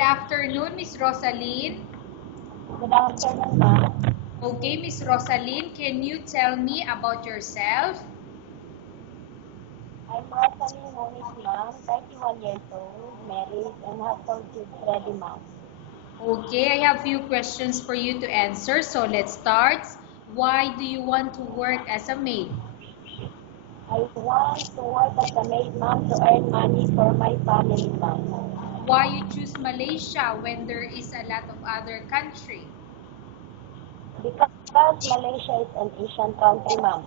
afternoon, Miss Rosaline. Good afternoon, ma'am. Okay, Miss Rosaline, can you tell me about yourself? I'm Rosalie Moniz, ma'am, 31 years old, married, and have 4 kids ready, ma'am. Okay, I have few questions for you to answer. So let's start. Why do you want to work as a maid? I want to work as a maid, ma'am, to earn money for my family, ma'am. Why you choose Malaysia when there is a lot of other country? Because Malaysia is an Asian country, ma'am.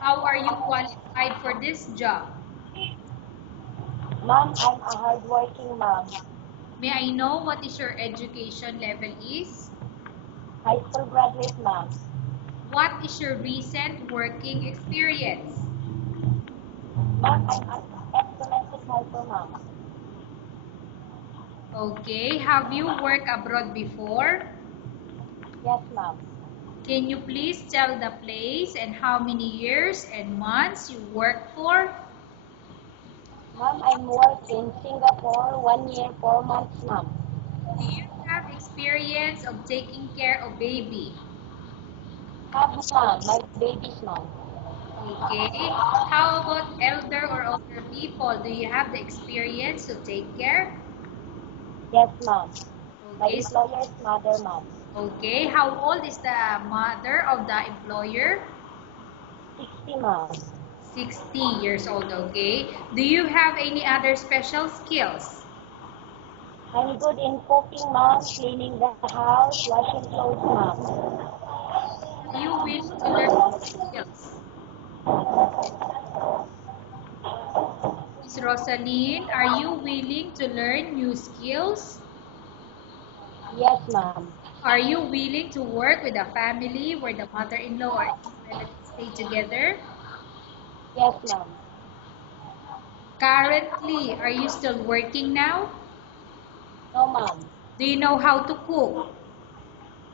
How are you qualified for this job? Ma'am, I'm a hardworking ma'am. May I know what is your education level is? High school graduate, ma'am. What is your recent working experience? Ma'am, I'm an ex-domestic helper, ma'am. Okay, have you worked abroad before? Yes, ma'am. Can you please tell the place and how many years and months you worked for? Ma'am, I'm worked in Singapore 1 year, 4 months, ma'am. Do you have experience of taking care of baby? Have, ma'am, my babies, ma'am. Okay. How about elder or older people? Do you have the experience to take care? Yes, ma'am. My Okay. employer's mother, ma'am. Okay. How old is the mother of the employer? 60, ma'am. 60 years old. Okay. Do you have any other special skills? I'm good in cooking, ma'am, cleaning the house, washing clothes, ma'am. Are you willing to learn skills? Miss Rosaline, are you willing to learn new skills? Yes, ma'am. Are you willing to work with a family where the mother-in-law or relatives stay together? Yes, ma'am. Currently, are you still working now? No, ma'am. Do you know how to cook?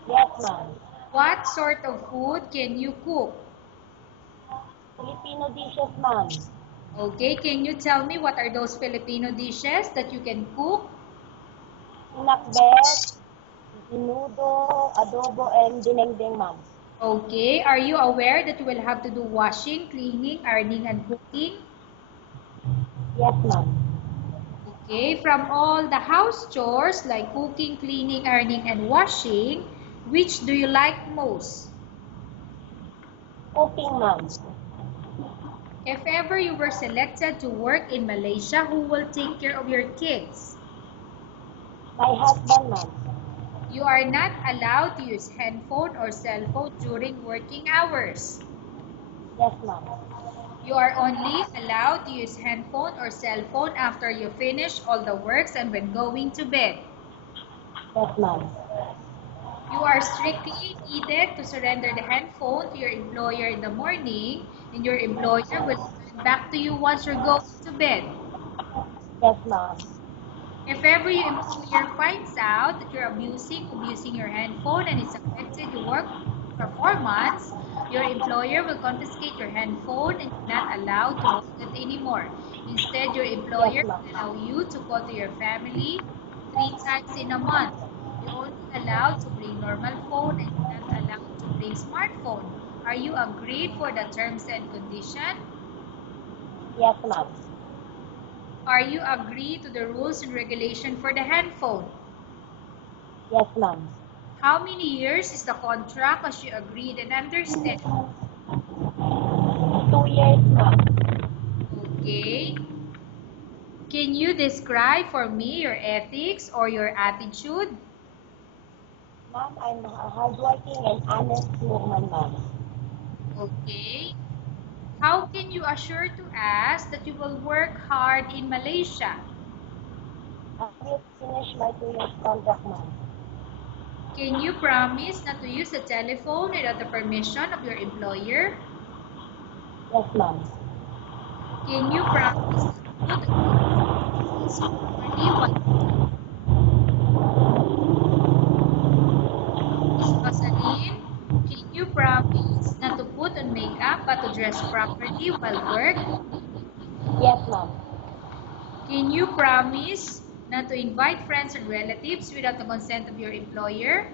Yes, ma'am. What sort of food can you cook? Filipino dishes, ma'am. Okay, can you tell me what are those Filipino dishes that you can cook? Pinakbet, dinudo, adobo, and dinengdeng, ma'am. Okay, are you aware that you will have to do washing, cleaning, ironing, and cooking? Yes, ma'am. Okay, from all the house chores like cooking, cleaning, ironing, and washing, which do you like most? Cooking, ma'am. If ever you were selected to work in Malaysia, who will take care of your kids? My husband, ma'am. You are not allowed to use handphone or cell phone during working hours. Yes, ma'am. You are only allowed to use handphone or cell phone after you finish all the works and when going to bed. Yes, ma'am. You are strictly needed to surrender the handphone to your employer in the morning, and your employer will return back to you once you're going to bed. Yes, ma'am. If ever your employer finds out that you're abusing your handphone and it's affected your work performance, your employer will confiscate your handphone and you're not allowed to hold it anymore. Instead, your Yes, employer ma'am. will allow you to call to your family 3 times in a month. You're only allowed to bring normal phone and you're not allowed to bring smartphone. Are you agreed for the terms and condition? Yes, ma'am. Are you agreed to the rules and regulation for the handphone? Yes, ma'am. How many years is the contract as you agreed and understand? 2 years, ma'am. Okay. Can you describe for me your ethics or your attitude? Ma'am, I'm a hardworking and honest woman, ma'am. Okay. How can you assure to us that you will work hard in Malaysia? I will finish my 2 years contract, ma'am. Can you promise not to use the telephone without the permission of your employer? Yes, ma'am. Can you promise not to put properly while Miss Rosaline? Can you promise not to put on makeup but to dress properly while work? Yes, ma'am. Can you promise Not to invite friends and relatives without the consent of your employer?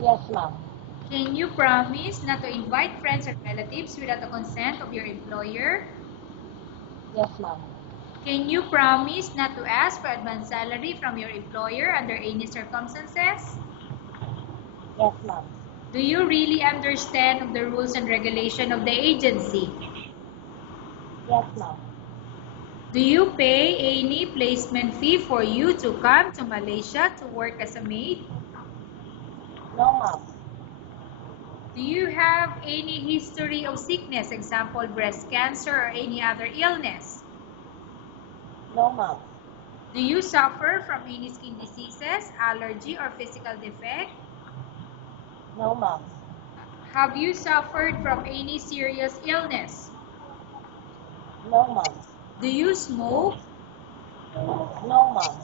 Yes, ma'am. Can you promise not to invite friends and relatives without the consent of your employer? Yes, ma'am. Can you promise not to ask for advance salary from your employer under any circumstances? Yes, ma'am. Do you really understand of the rules and regulation of the agency? Yes, ma'am. Do you pay any placement fee for you to come to Malaysia to work as a maid? No, ma'am. Do you have any history of sickness, example breast cancer or any other illness? No, ma'am. Do you suffer from any skin diseases, allergy or physical defect? No, ma'am. Have you suffered from any serious illness? No, ma'am. Do you smoke? No, ma'am.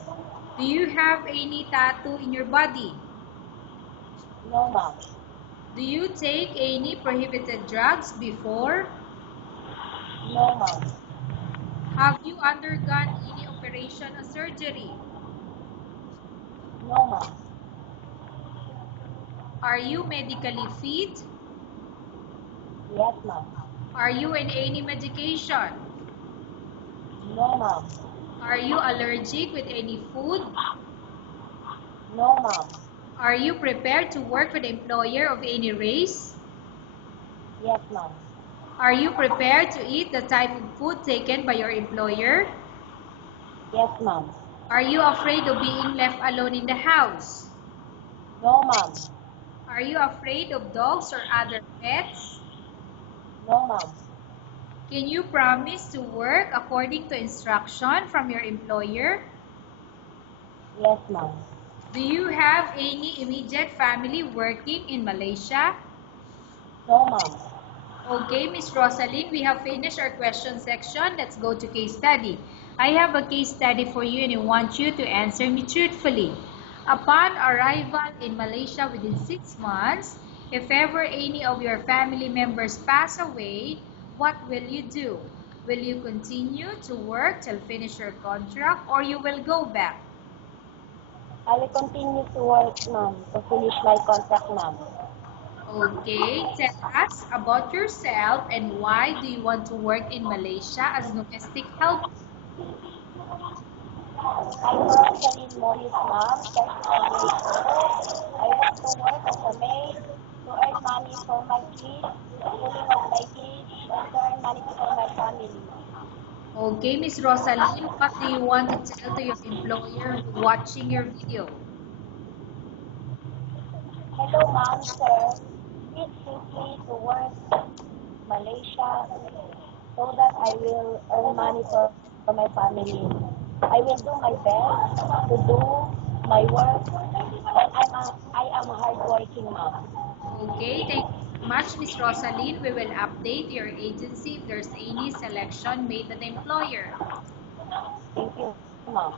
Do you have any tattoo in your body? No, ma'am. Do you take any prohibited drugs before? No, ma'am. Have you undergone any operation or surgery? No, ma'am. Are you medically fit? Yes, ma'am. Are you in any medication? No, ma'am. Are you allergic with any food? No, ma'am. Are you prepared to work with an employer of any race? Yes, ma'am. Are you prepared to eat the type of food taken by your employer? Yes, ma'am. Are you afraid of being left alone in the house? No, ma'am. Are you afraid of dogs or other pets? No, ma'am. Can you promise to work according to instruction from your employer? Yes, ma'am. Do you have any immediate family working in Malaysia? No, ma'am. Okay, Miss Rosalind, we have finished our question section. Let's go to case study. I have a case study for you and I want you to answer me truthfully. Upon arrival in Malaysia within 6 months, if ever any of your family members pass away, what will you do? Will you continue to work till finish your contract or you will go back? I will continue to work, ma'am, to finish my contract, ma'am. Okay, tell us about yourself and why do you want to work in Malaysia as domestic helper? I'm Rosaline Morris, ma'am, 31 years old. I want to work as a maid to earn money for my kids, schooling of my kids, and to earn money for my family. Okay, Miss Rosaline, what do you want to tell to your employer who watching your video? Hello, ma'am, sir. Please feel free to work Malaysia so that I will earn money for my family. I will do my best to do my work, but I am a hardworking mom. Okay, thank you so much, Miss Rosaline. We will update your agency if there's any selection made by the employer. Thank you, ma'am.